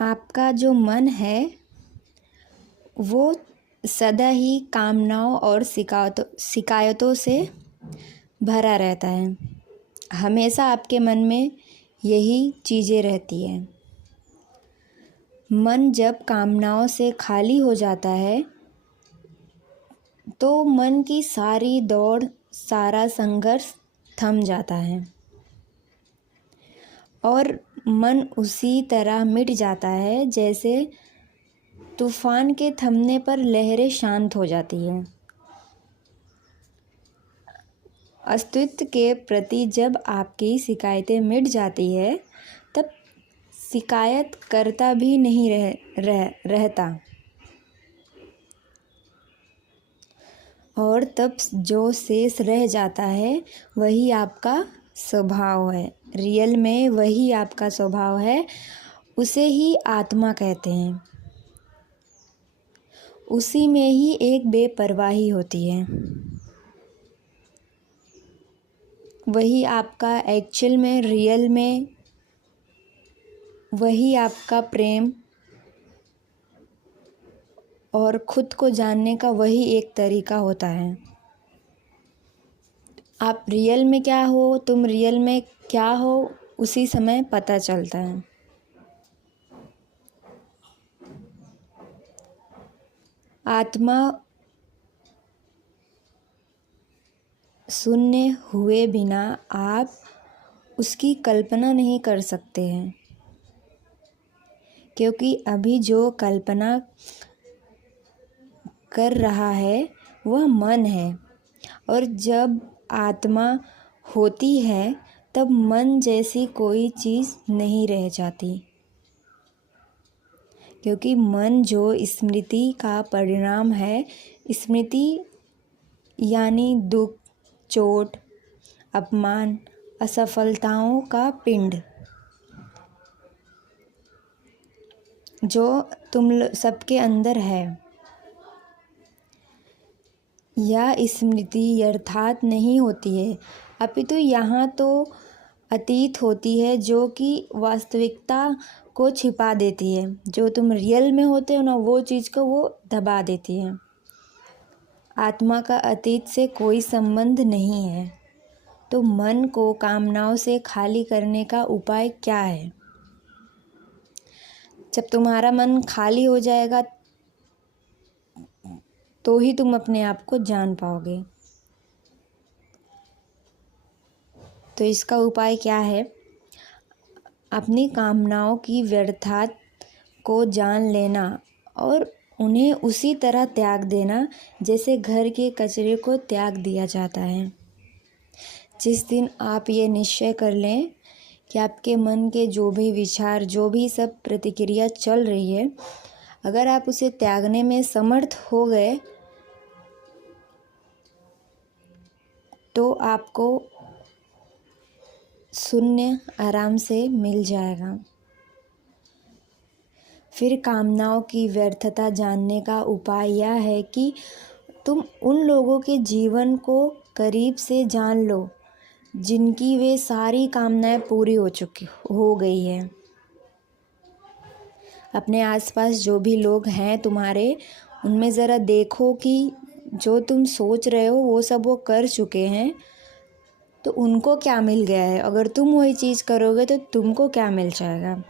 आपका जो मन है वो सदा ही कामनाओं और शिकायतों से भरा रहता है। हमेशा आपके मन में यही चीज़ें रहती हैं। मन जब कामनाओं से खाली हो जाता है तो मन की सारी दौड़, सारा संघर्ष थम जाता है और मन उसी तरह मिट जाता है जैसे तूफान के थमने पर लहरें शांत हो जाती हैं। अस्तित्व के प्रति जब आपकी शिकायतें मिट जाती है तब शिकायत करता भी नहीं रहता और तब जो शेष रह जाता है वही आपका स्वभाव है। रियल में वही आपका स्वभाव है। उसे ही आत्मा कहते हैं। उसी में ही एक बेपरवाही होती है। वही आपका एक्चुअल में, रियल में वही आपका प्रेम और खुद को जानने का वही एक तरीका होता है। आप रियल में क्या हो, तुम रियल में क्या हो, उसी समय पता चलता है। आत्मा शून्य हुए बिना आप उसकी कल्पना नहीं कर सकते हैं, क्योंकि अभी जो कल्पना कर रहा है वह मन है और जब आत्मा होती है तब मन जैसी कोई चीज़ नहीं रह जाती, क्योंकि मन जो स्मृति का परिणाम है। स्मृति यानी दुख, चोट, अपमान, असफलताओं का पिंड जो तुम सबके अंदर है। यह स्मृति यथार्थ नहीं होती है, अपितु यहाँ तो अतीत होती है जो कि वास्तविकता को छिपा देती है। जो तुम रियल में होते हो ना, वो चीज़ को वो दबा देती है। आत्मा का अतीत से कोई संबंध नहीं है। तो मन को कामनाओं से खाली करने का उपाय क्या है? जब तुम्हारा मन खाली हो जाएगा तो ही तुम अपने आप को जान पाओगे। तो इसका उपाय क्या है? अपनी कामनाओं की व्यर्थता को जान लेना और उन्हें उसी तरह त्याग देना जैसे घर के कचरे को त्याग दिया जाता है। जिस दिन आप ये निश्चय कर लें कि आपके मन के जो भी विचार, जो भी सब प्रतिक्रिया चल रही है, अगर आप उसे त्यागने में समर्थ हो गए तो आपको शून्य आराम से मिल जाएगा। फिर कामनाओं की व्यर्थता जानने का उपाय यह है कि तुम उन लोगों के जीवन को करीब से जान लो जिनकी वे सारी कामनाएं पूरी हो गई है। अपने आसपास जो भी लोग हैं तुम्हारे, उनमें ज़रा देखो कि जो तुम सोच रहे हो वो सब वो कर चुके हैं, तो उनको क्या मिल गया है। अगर तुम वही चीज़ करोगे तो तुमको क्या मिल जाएगा।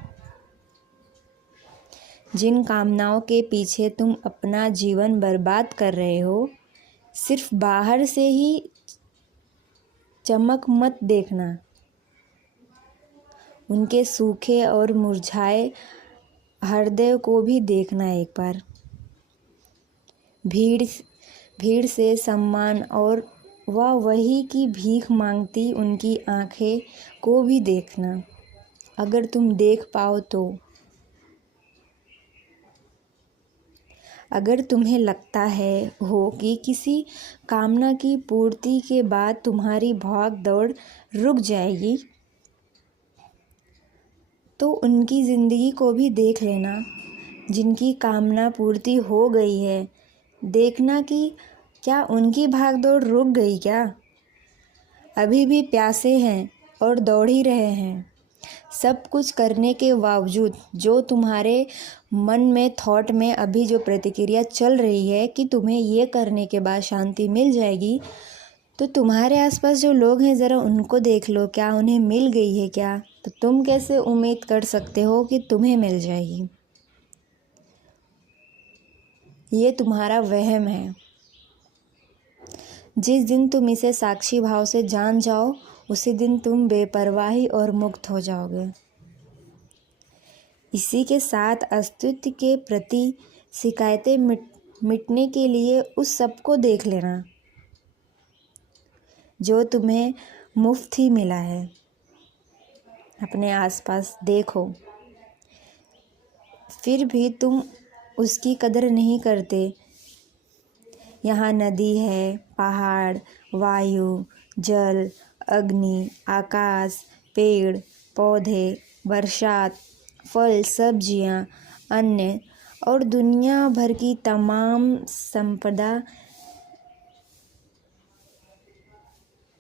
जिन कामनाओं के पीछे तुम अपना जीवन बर्बाद कर रहे हो, सिर्फ बाहर से ही चमक मत देखना, उनके सूखे और मुरझाए हृदय को भी देखना एक बार। भीड़ से सम्मान और वही की भीख मांगती उनकी आंखें को भी देखना, अगर तुम देख पाओ तो। अगर तुम्हें लगता है कि किसी कामना की पूर्ति के बाद तुम्हारी भाग दौड़ रुक जाएगी, तो उनकी ज़िंदगी को भी देख लेना जिनकी कामना पूर्ति हो गई है। देखना कि क्या उनकी भागदौड़ रुक गई क्या? अभी भी प्यासे हैं और दौड़ ही रहे हैं। सब कुछ करने के बावजूद जो तुम्हारे मन में थॉट में अभी जो प्रतिक्रिया चल रही है कि तुम्हें ये करने के बाद शांति मिल जाएगी, तो तुम्हारे आसपास जो लोग हैं ज़रा उनको देख लो, क्या उन्हें मिल गई है क्या? तो तुम कैसे उम्मीद कर सकते हो कि तुम्हें मिल जाएगी? ये तुम्हारा वहम है। जिस दिन तुम इसे साक्षी भाव से जान जाओ, उसी दिन तुम बेपरवाही और मुक्त हो जाओगे। इसी के साथ अस्तित्व के प्रति शिकायतें मिटने के लिए उस सबको देख लेना जो तुम्हें मुफ्त ही मिला है। अपने आसपास देखो, फिर भी तुम उसकी कदर नहीं करते। यहाँ नदी है, पहाड़, वायु, जल, अग्नि, आकाश, पेड़ पौधे, बरसात, फल, सब्जियाँ, अन्न और दुनिया भर की तमाम संपदा।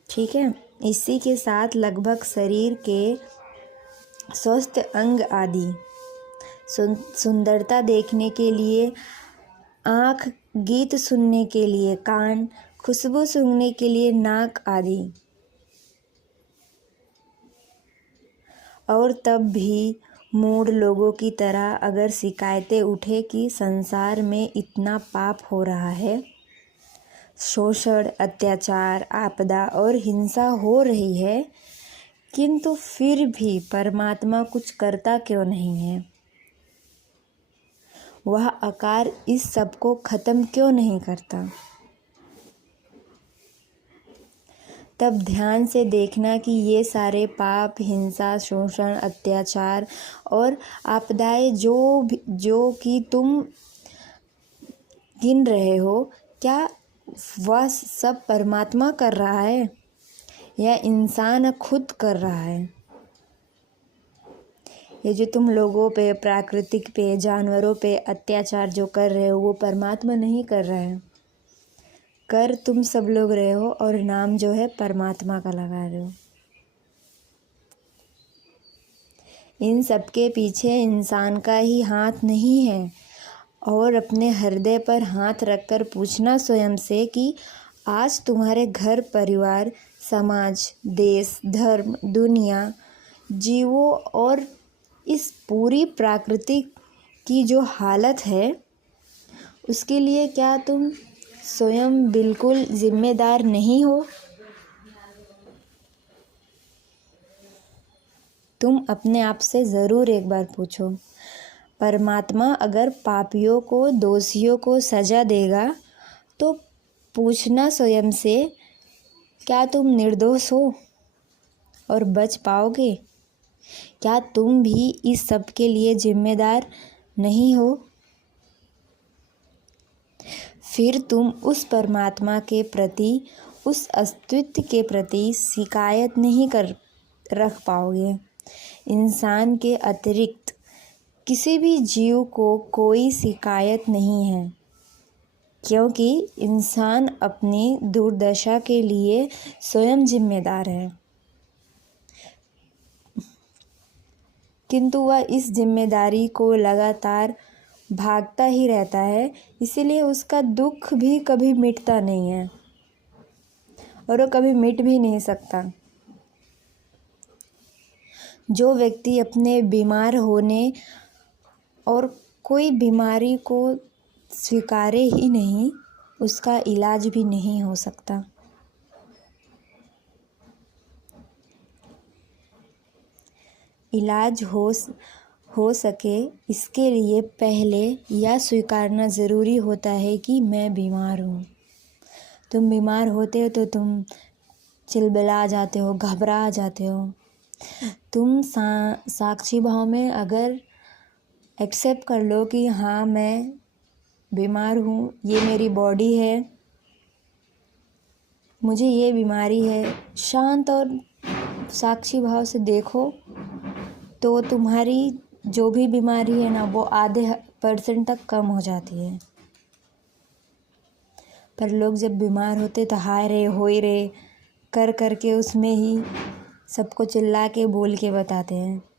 ठीक है, इसी के साथ लगभग शरीर के स्वस्थ अंग आदि, सुंदरता देखने के लिए आँख, गीत सुनने के लिए कान, खुशबू सूंघने के लिए नाक आदि। और तब भी मूढ़ लोगों की तरह अगर शिकायतें उठे कि संसार में इतना पाप हो रहा है, शोषण, अत्याचार, आपदा और हिंसा हो रही है, किंतु फिर भी परमात्मा कुछ करता क्यों नहीं है? वह आकार इस सब को खत्म क्यों नहीं करता? तब ध्यान से देखना कि ये सारे पाप, हिंसा, शोषण, अत्याचार और आपदाएं जो कि तुम गिन रहे हो, क्या वह सब परमात्मा कर रहा है या इंसान खुद कर रहा है? ये जो तुम लोगों पे, प्राकृतिक पे, जानवरों पे अत्याचार जो कर रहे हो, वो परमात्मा नहीं कर रहा है। कर तुम सब लोग रहे हो और नाम जो है परमात्मा का लगा रहे हो। इन सब के पीछे इंसान का ही हाथ नहीं है। और अपने हृदय पर हाथ रखकर पूछना स्वयं से कि आज तुम्हारे घर, परिवार, समाज, देश, धर्म, दुनिया, जीवों और इस पूरी प्रकृति की जो हालत है, उसके लिए क्या तुम स्वयं बिल्कुल जिम्मेदार नहीं हो? तुम अपने आप से ज़रूर एक बार पूछो, परमात्मा अगर पापियों को, दोषियों को सज़ा देगा, तो पूछना स्वयं से, क्या तुम निर्दोष हो और बच पाओगे? क्या तुम भी इस सब के लिए जिम्मेदार नहीं हो? फिर तुम उस परमात्मा के प्रति, उस अस्तित्व के प्रति शिकायत नहीं रख पाओगे। इंसान के अतिरिक्त किसी भी जीव को कोई शिकायत नहीं है, क्योंकि इंसान अपनी दुर्दशा के लिए स्वयं जिम्मेदार है। किंतु वह इस जिम्मेदारी को लगातार भागता ही रहता है, इसीलिए उसका दुख भी कभी मिटता नहीं है और वो कभी मिट भी नहीं सकता। जो व्यक्ति अपने बीमार होने और कोई बीमारी को स्वीकारे ही नहीं, उसका इलाज भी नहीं हो सकता। इलाज हो सके, इसके लिए पहले यह स्वीकारना ज़रूरी होता है कि मैं बीमार हूँ। तुम बीमार होते हो तो तुम चिलबिला जाते हो, घबरा जाते हो। तुम साक्षी भाव में अगर एक्सेप्ट कर लो कि हाँ, मैं बीमार हूँ, ये मेरी बॉडी है, मुझे ये बीमारी है, शांत और साक्षी भाव से देखो, तो तुम्हारी जो भी बीमारी है ना, वो आधे % तक कम हो जाती है। पर लोग जब बीमार होते तो हाय रे, होए रे कर करके उसमें ही सबको चिल्ला के बोल के बताते हैं।